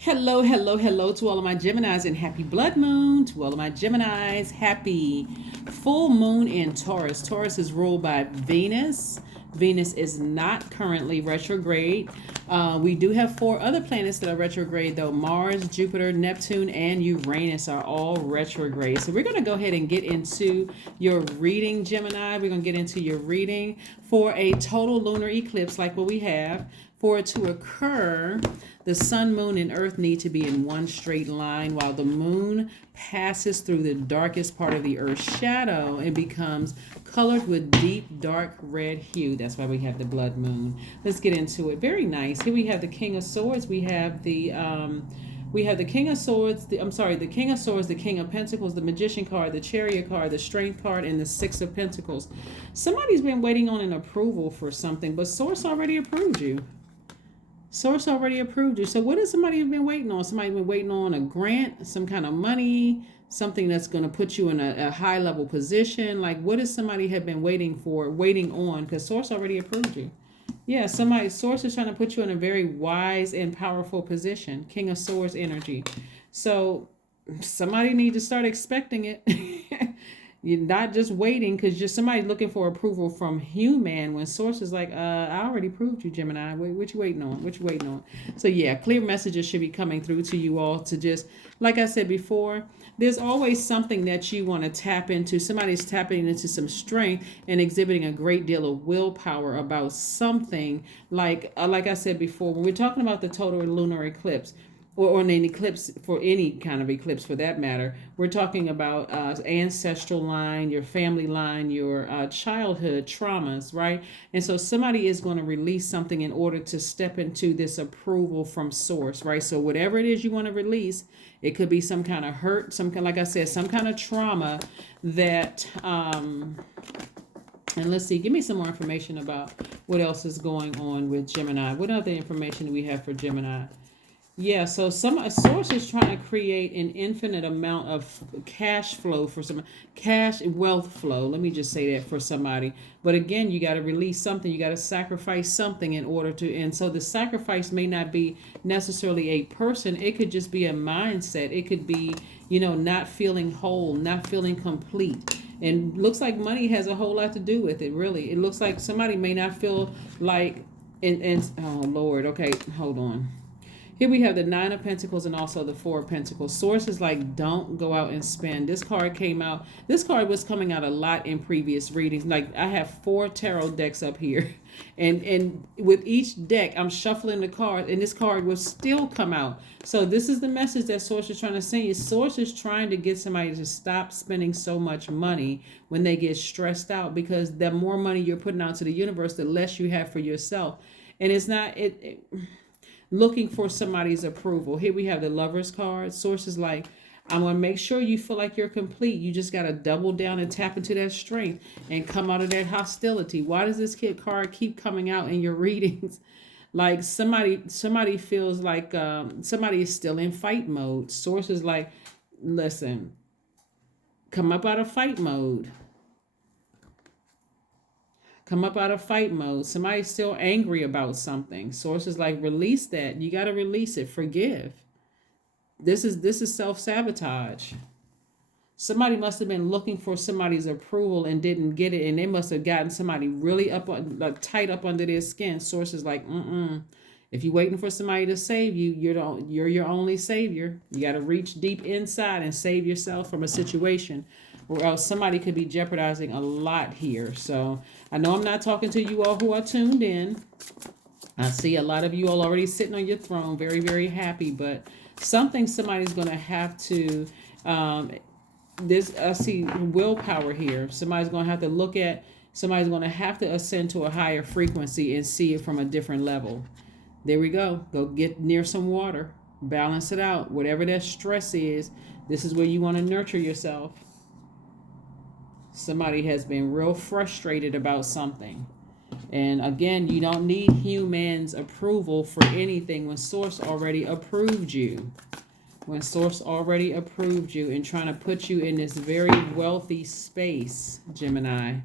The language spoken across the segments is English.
Hello, hello, hello to all of my Geminis and happy blood moon. To all of my Geminis, happy full moon in Taurus. Taurus is ruled by Venus. Venus is not currently retrograde. We do have four other planets that are retrograde, though. Mars, Jupiter, Neptune, and Uranus are all retrograde. So we're going to go ahead and get into your reading, Gemini. We're going to get into your reading for a total lunar eclipse like what we have. For it to occur, the sun, moon, and earth need to be in one straight line while the moon passes through the darkest part of the earth's shadow and becomes colored with deep dark red hue. That's why we have the blood moon. Let's get into it. Very nice. Here we have the King of Swords. We have the King of Swords, the King of Swords, the King of Pentacles, the Magician card, the Chariot card, the Strength card, and the Six of Pentacles. Somebody's been waiting on an approval for something, but Source already approved you. Source already approved you. So what has somebody been waiting on? Somebody been waiting on a grant, some kind of money, something that's going to put you in a high level position. Like what does somebody have been waiting on? Because Source already approved you. Yeah, Source is trying to put you in a very wise and powerful position. King of Swords energy. So somebody need to start expecting it. You're not just waiting because just somebody looking for approval from human when Source is like, I already proved you, Gemini. What you waiting on? What you waiting on? So yeah, clear messages should be coming through to you all to just, like I said before, there's always something that you want to tap into. Somebody's tapping into some strength and exhibiting a great deal of willpower about something. Like I said before, when we're talking about the total lunar eclipse, or an eclipse, for any kind of eclipse for that matter, we're talking about ancestral line, your family line, your childhood traumas, right? And so somebody is going to release something in order to step into this approval from Source, right? So whatever it is you want to release, it could be some kind of hurt, like I said, some kind of trauma that and let's see, give me some more information about what else is going on with Gemini. What other information do we have for Gemini? Yeah, so a Source is trying to create an infinite amount of cash flow for some cash wealth flow. Let me just say that for somebody. But again, you got to release something. You got to sacrifice something in order to. And so the sacrifice may not be necessarily a person. It could just be a mindset. It could be, not feeling whole, not feeling complete. And looks like money has a whole lot to do with it. Really, it looks like somebody may not feel like. And oh Lord, okay, hold on. Here we have the Nine of Pentacles and also the Four of Pentacles. Source is like, don't go out and spend. This card came out. This card was coming out a lot in previous readings. Like I have 4 tarot decks up here. And with each deck, I'm shuffling the cards. And this card will still come out. So this is the message that Source is trying to send you. Source is trying to get somebody to stop spending so much money when they get stressed out. Because the more money you're putting out to the universe, the less you have for yourself. And it's not... looking for somebody's approval. Here we have the Lover's card. Source is like, I'm going to make sure you feel like you're complete. You just got to double down and tap into that strength and come out of that hostility. Why does this card keep coming out in your readings? Like somebody feels like somebody is still in fight mode. Source is like, listen, come up out of fight mode. Come up out of fight mode. Somebody's still angry about something. Source is like, release that. You got to release it. Forgive. This is self-sabotage. Somebody must have been looking for somebody's approval and didn't get it, and they must have gotten somebody really tight up under their skin. Source is like, if you're waiting for somebody to save you, you're your only savior. You got to reach deep inside and save yourself from a situation, or else somebody could be jeopardizing a lot here. So I know I'm not talking to you all who are tuned in. I see a lot of you all already sitting on your throne, very, very happy, but somebody's going to have to, I see willpower here. Somebody's going to have to ascend to a higher frequency and see it from a different level. There we go. Go get near some water, balance it out. Whatever that stress is, this is where you want to nurture yourself. Somebody has been real frustrated about something. And again, you don't need humans' approval for anything when Source already approved you. When Source already approved you and trying to put you in this very wealthy space, Gemini.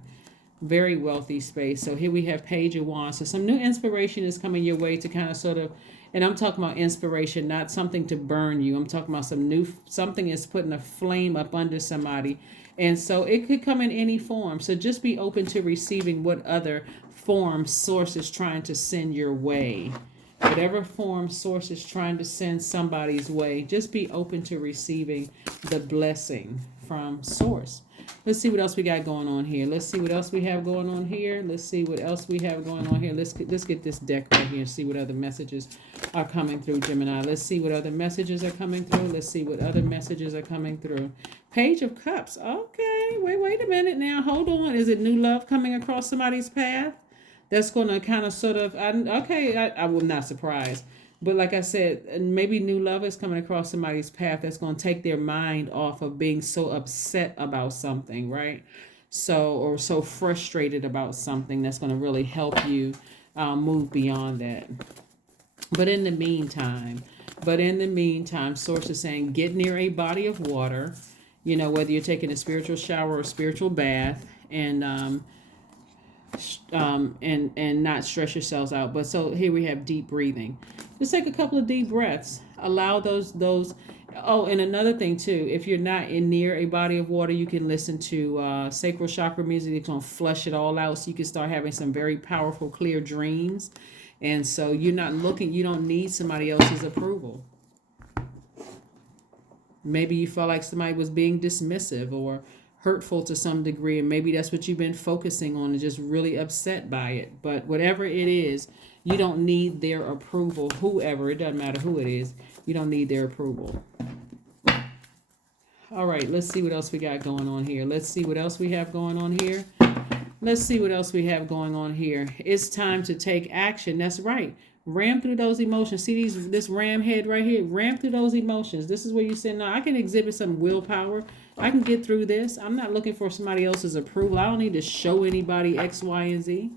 Very wealthy space. So here we have Page of Wands. So some new inspiration is coming your way to kind of sort of And I'm talking about inspiration, not something to burn you. I'm talking about something is putting a flame up under somebody. And so it could come in any form. So just be open to receiving what other form source is trying to send your way. Whatever form source is trying to send somebody's way, just be open to receiving the blessing from source. Let's see what else we got going on here. Let's see what else we have going on here. Let's see what else we have going on here. Let's get this deck right here and see what other messages are coming through, Gemini. Let's see what other messages are coming through. Let's see what other messages are coming through. Page of Cups. Okay, wait a minute now. Hold on. Is it new love coming across somebody's path? That's going to kind of sort of, I will not surprise. But like I said, maybe new love is coming across somebody's path that's going to take their mind off of being so upset about something, right? Or so frustrated about something, that's going to really help you move beyond that. But in the meantime, source is saying get near a body of water, whether you're taking a spiritual shower or a spiritual bath, and not stress yourselves out. But so here we have deep breathing. Just take a couple of deep breaths. Allow those. Oh, and another thing too, if you're not near a body of water, you can listen to sacral chakra music. It's gonna flush it all out, so you can start having some very powerful, clear dreams. And so you don't need somebody else's approval. Maybe you felt like somebody was being dismissive or hurtful to some degree, and maybe that's what you've been focusing on and just really upset by it. But whatever it is, you don't need their approval. Whoever, it doesn't matter who it is, you don't need their approval. All right, let's see what else we got going on here. Let's see what else we have going on here. It's time to take action. That's right. Ram through those emotions. See this ram head right here? Ram through those emotions. This is where you say, no, I can exhibit some willpower. I can get through this. I'm not looking for somebody else's approval. I don't need to show anybody X, Y, and Z.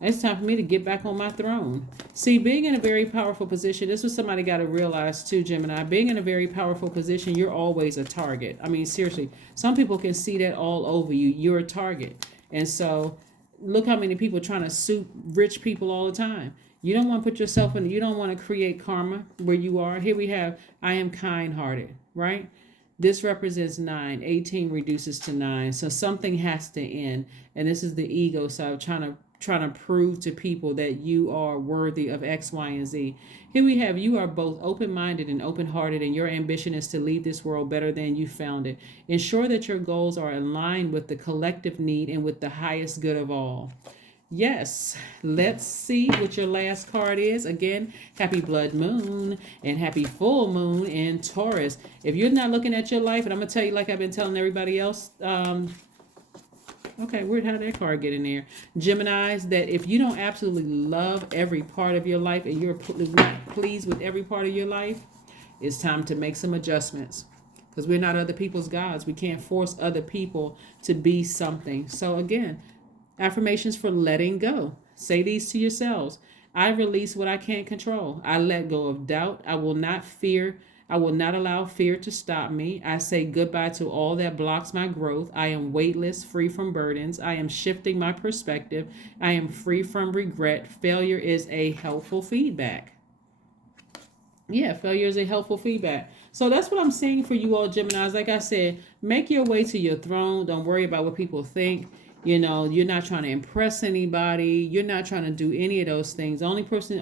It's time for me to get back on my throne. See, being in a very powerful position, this is what somebody got to realize too, Gemini. Being in a very powerful position, you're always a target. I mean, seriously, some people can see that all over you. You're a target. And so look how many people are trying to suit rich people all the time. You don't want to put yourself in, you don't want to create karma where you are. Here we have, I am kind-hearted, right? This represents 9. 18 reduces to 9. So something has to end. And this is the ego side, trying to prove to people that you are worthy of X, Y, and Z. Here we have, you are both open-minded and open-hearted, and your ambition is to leave this world better than you found it. Ensure that your goals are aligned with the collective need and with the highest good of all. Yes, let's see what your last card is. Again, happy blood moon and happy full moon in Taurus. If you're not looking at your life, and I'm going to tell you like I've been telling everybody else, okay, how did that card get in there? Geminis, that if you don't absolutely love every part of your life and you're not pleased with every part of your life, it's time to make some adjustments. Because we're not other people's gods. We can't force other people to be something. So again, affirmations for letting go. Say these to yourselves. I release what I can't control. I let go of doubt. I will not allow fear to stop me. I say goodbye to all that blocks my growth. I am weightless, free from burdens. I am shifting my perspective. I am free from regret. Failure is a helpful feedback. Yeah, failure is a helpful feedback. So that's what I'm saying for you all, Geminis. Like I said, make your way to your throne. Don't worry about what people think. You're not trying to impress anybody. You're not trying to do any of those things. The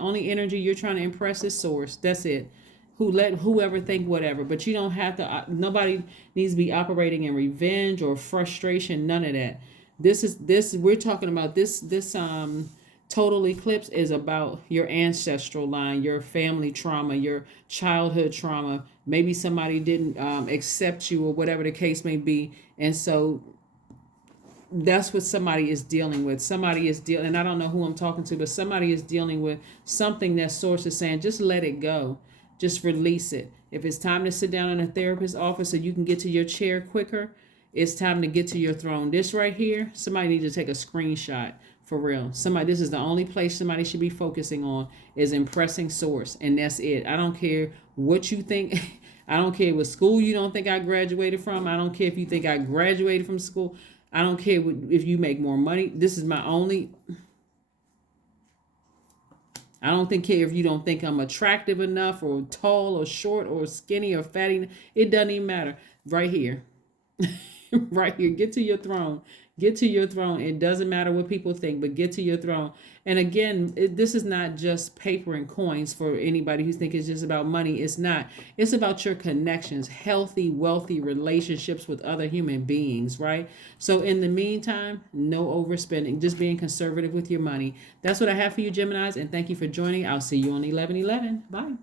only energy you're trying to impress is source. That's it. Let whoever think whatever. But you don't have to, nobody needs to be operating in revenge or frustration. None of that. We're talking about this total eclipse is about your ancestral line, your family trauma, your childhood trauma. Maybe somebody didn't accept you or whatever the case may be. And so that's what somebody is dealing with. And I don't know who I'm talking to, but somebody is dealing with something that source is saying, just let it go. Just release it. If it's time to sit down in a therapist's office so you can get to your chair quicker, it's time to get to your throne. This right here, somebody needs to take a screenshot for real. This is the only place somebody should be focusing on, is impressing source. And that's it. I don't care what you think. I don't care what school you don't think I graduated from. I don't care if you think I graduated from school. I don't care if you make more money. This is my only... I don't think care if you don't think I'm attractive enough or tall or short or skinny or fatty. It doesn't even matter. Right here. Right here. Get to your throne. Get to your throne. It doesn't matter what people think, but get to your throne. And again, this is not just paper and coins for anybody who thinks it's just about money. It's not. It's about your connections, healthy, wealthy relationships with other human beings, right? So in the meantime, no overspending, just being conservative with your money. That's what I have for you, Geminis, and thank you for joining. I'll see you on 11/11. Bye.